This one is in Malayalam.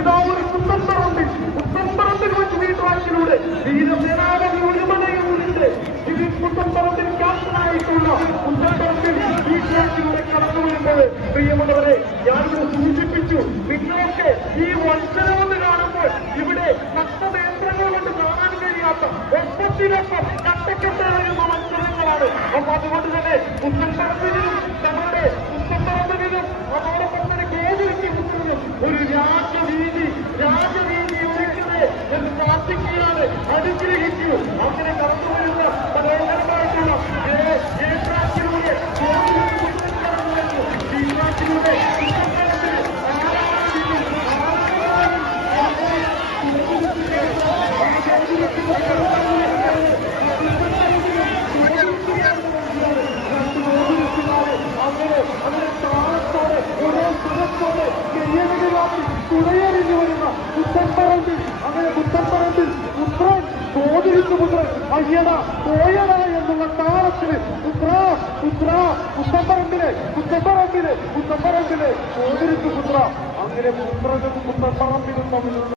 ഇതാ ഒരു കുത്തമ്പറുണ്ട്. കുത്തമ്പറമ്പിൽ വെച്ച് വീട്ടുവാക്കിലൂടെ വീരസേനാപതിയുടെ മനയിലൂടെ തിരി കുത്തമ്പറമ്പിൽ ക്യാപ്റ്റനായിട്ടുള്ള കുത്തമ്പറമ്പിൽ വീട്ടുവാക്കിലൂടെ കടന്നു വരുമ്പോൾ പ്രിയമുള്ളവരെ ഞാനിത് സൂചിപ്പിച്ചു. നിങ്ങളൊക്കെ ഈ വഞ്ചനമെന്ന് കാണുമ്പോൾ ഇവിടെ കത്തനേന്ദ്രങ്ങൾ കൊണ്ട് കാണാൻ കഴിയാത്ത ഒപ്പത്തിനൊപ്പം കട്ടക്കെട്ടായിരുന്ന മത്സരങ്ങളാണ് അപ്പൊ അതുകൊണ്ട് തന്നെ കുത്തമ്പറമ്പിലും തങ്ങളുടെ കുത്തമ്പറമ്പിലും അതോടൊപ്പം തന്നെ കേരളത്തിൽ ഒരു എന്ന് പ്രാർത്ഥിക്കുകയാണ് അനുഗ്രഹിക്കൂ അങ്ങനെ കടന്നു വരുന്ന മനോഹരമായിട്ടുള്ള ട്രാക്കിലൂടെ പുത്തൻപറമ്പിൽ അങ്ങനെ അങ്ങനെ താളത്തോടെ ഓരോ വരുന്ന പുത്തൻപറമ്പിൽ അങ്ങനെ ഉത്ര പുത്രൻ ചോദിച്ചു പുത്രൻ അയ്യട പോയട എന്നുള്ള താളത്തിന് ഉത്ര ഉത്ര പുത്തൻപറമ്പിലെ പുത്തൻപറമ്പിലെ പുത്തൻപറമ്പിലെ ചോദിച്ചു പുത്ര അങ്ങനെ പുത്രനും പുത്തൻപറമ്പിലും തമ്മിലുള്ള